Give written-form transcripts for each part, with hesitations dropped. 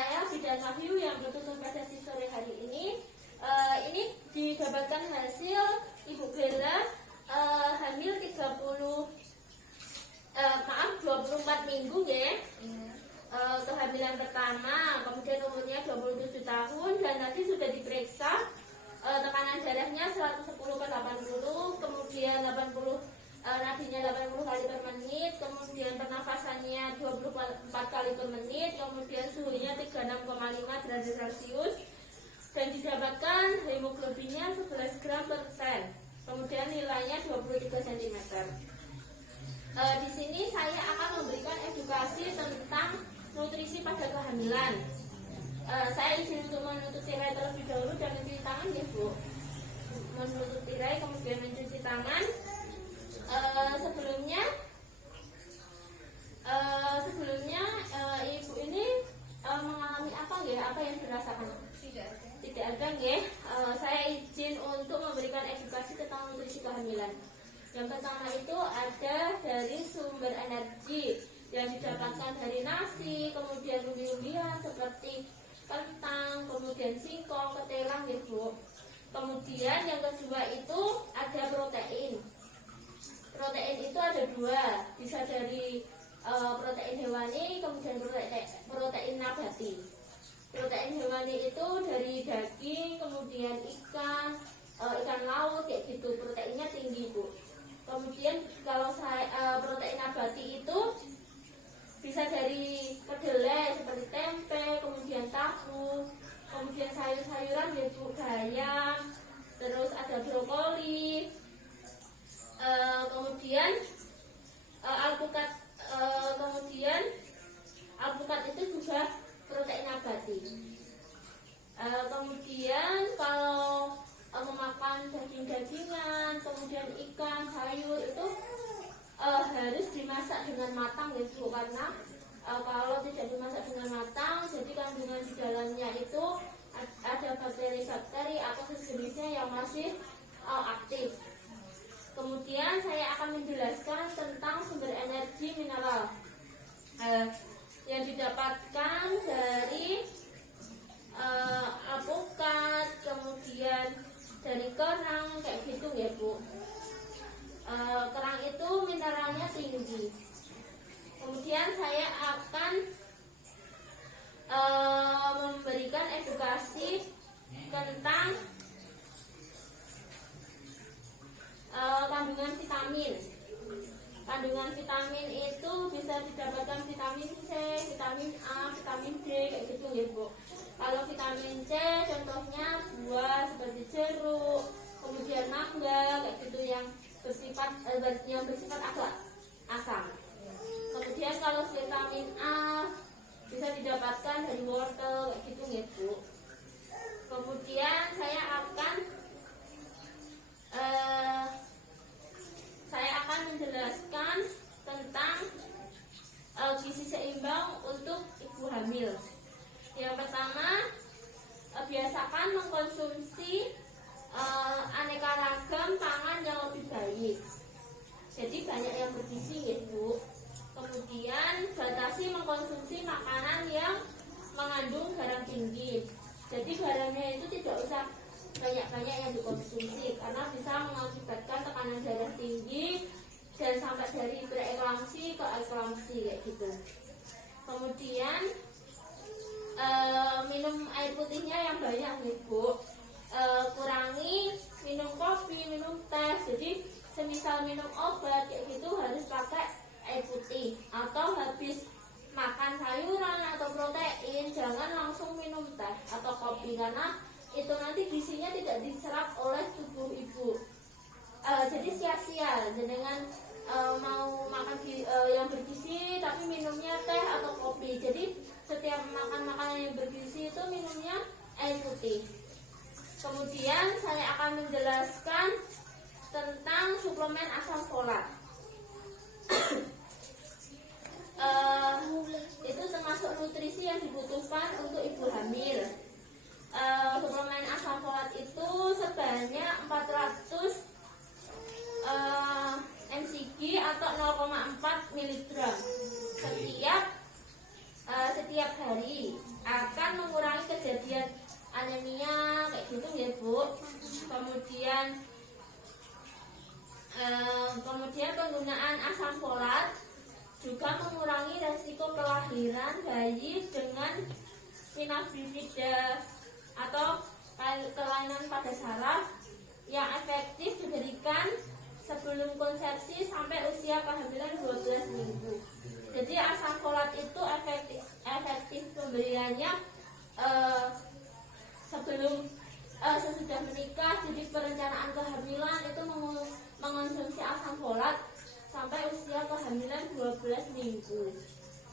saya Bidan Wahyu yang bertutur pada sore hari ini. Ini didapatkan hasil Ibu Bella hamil 24 minggu ya. Kehamilan pertama, kemudian umurnya 27 tahun dan tadi sudah diperiksa tekanan darahnya 110/80, kemudian 80 nadinya 80 kali per menit, kemudian pernafasannya 24 kali per menit, kemudian suhunya 36,5 derajat Celcius dan didapatkan hemoglobinnya 11 gram per sel, kemudian nilainya 23 cm. Di sini saya akan memberikan edukasi tentang nutrisi pada kehamilan. Saya izin untuk menutup tirai terlebih dahulu dan mencuci tangan ya Bu. Menutup tirai kemudian mencuci tangan. Sebelumnya ibu ini mengalami apa ya? Apa yang dirasakan? Tidak ada ya. Saya izin untuk memberikan edukasi tentang nutrisi kehamilan. Yang pertama itu ada dari sumber energi yang didapatkan dari nasi, kemudian umbi-umbian seperti kentang, kemudian singkong, ketelang ya Bu. Kemudian yang kedua itu ada protein. Protein itu ada dua, bisa dari protein hewani, kemudian protein nabati. Protein hewani itu dari daging, kemudian ikan laut kayak gitu, proteinnya tinggi Bu. Kemudian kalau protein nabati itu bisa dari kedelai seperti tempe, kemudian tahu, kemudian sayur-sayuran yaitu bayam, terus ada brokoli. Kemudian alpukat itu juga protein nabati. Kemudian kalau memakan daging-dagingan, kemudian ikan, sayur itu harus dimasak dengan matang ya Bu, karena kalau tidak dimasak dengan matang, jadi kandungan di dalamnya itu ada bakteri-bakteri atau sejenisnya yang masih aktif. Kemudian saya akan menjelaskan tentang sumber energi mineral yang didapatkan dari alpukat, kemudian dari kerang kayak gitu ya Bu. Kerang itu mineralnya tinggi. Kemudian saya akan memberikan edukasi tentang kandungan vitamin. Kandungan vitamin itu bisa didapatkan vitamin C, vitamin A, vitamin D kayak gitu ya Bu. Kalau vitamin C contohnya buah seperti jeruk, kemudian mangga kayak gitu yang bersifat agak asam. Kemudian kalau vitamin A bisa didapatkan dari wortel kayak gitu ya Bu. Kemudian saya akan menjelaskan tentang gizi seimbang untuk ibu hamil. Yang pertama, biasakan mengkonsumsi aneka ragam pangan yang lebih baik. Jadi banyak yang bergizi ya Bu. Kemudian batasi mengkonsumsi makanan yang mengandung garam tinggi. Jadi garamnya itu tidak usah banyak-banyak yang dikonsumsi karena bisa mengakibatkan tekanan darah tinggi dan sampai dari preeklamsi ke eklamsi kayak gitu. Kemudian minum air putihnya yang banyak nih Bu. Kurangi minum kopi, minum teh. Jadi semisal minum obat kayak gitu harus pakai air putih, atau habis makan sayuran atau protein jangan langsung minum teh atau kopi karena itu nanti gizinya tidak diserap oleh tubuh ibu. Jadi sia-sia dengan mau makan yang bergizi tapi minumnya teh atau kopi. Jadi setiap makan makanan yang bergizi itu minumnya air putih. Kemudian saya akan menjelaskan tentang suplemen asam folat. Itu termasuk nutrisi yang dibutuhkan untuk ibu hamil. Suplemen asam folat itu sebanyak 400 mcg atau 0,4 mg setiap hari akan kelahiran bayi dengan sina bifida atau kelainan pada saraf yang efektif diberikan sebelum konsepsi sampai usia kehamilan 12 minggu. Jadi asam folat itu efektif pemberiannya sebelum sesudah menikah. Jadi perencanaan kehamilan itu mengonsumsi asam folat sampai usia kehamilan 12 minggu.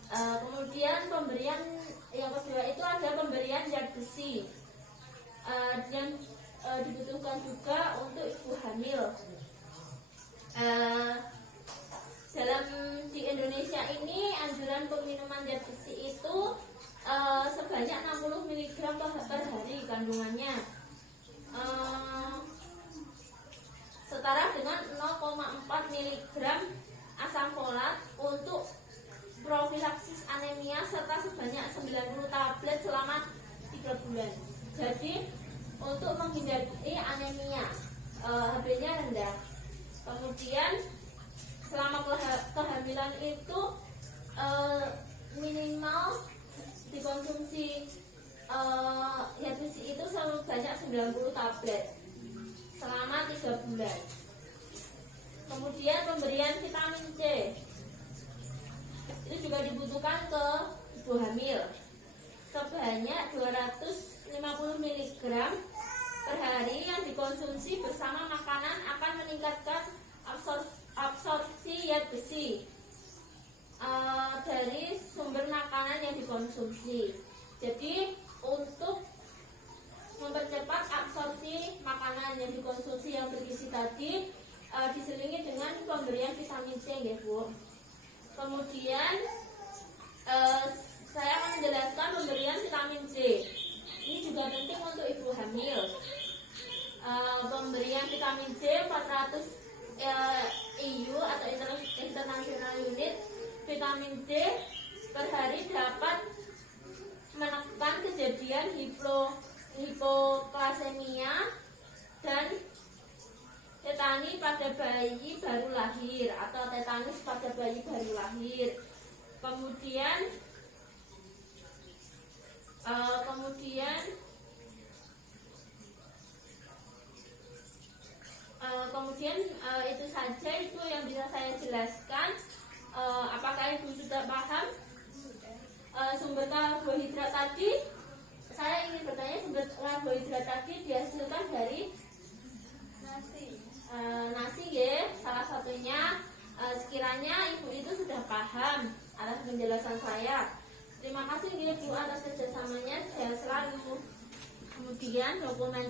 Kemudian pemberian yang kedua itu ada pemberian zat besi yang dibutuhkan juga untuk ibu hamil. Dalam di Indonesia ini anjuran peminuman zat besi itu sebanyak 60 mg per hari kandungannya, setara dengan 0,4 mg asam folat untuk profilaksis anemia serta sebanyak 90 tablet selama 3 bulan. Jadi untuk menghindari anemia, HB-nya rendah. Kemudian selama kehamilan itu minimal dikonsumsi zat besi itu sebanyak 90 tablet selama 3 bulan. Kemudian pemberian vitamin C itu juga dibutuhkan ke ibu hamil sebanyak 250 mg per hari yang dikonsumsi bersama makanan akan meningkatkan absorpsi zat besi dari sumber makanan yang dikonsumsi. Jadi untuk mempercepat absorpsi makanan yang dikonsumsi yang bergizi tadi diselingi dengan pemberian vitamin C ya Bu. Kemudian saya akan menjelaskan pemberian vitamin C. Ini juga penting untuk ibu hamil. Pemberian vitamin C 400 IU atau international unit vitamin C per hari dapat menekan kejadian hipoglasemia dan tetani pada bayi baru lahir atau tetanus pada bayi baru lahir. Kemudian itu saja itu yang bisa saya jelaskan. Apakah ibu sudah paham? Sumber karbohidrat tadi, saya ingin bertanya, sumber karbohidrat tadi dihasilkan dari nasi ya, salah satunya. Sekiranya ibu itu sudah paham atas penjelasan saya. Terima kasih ya Bu atas kerjasamanya, sehat selalu. Kemudian dokumen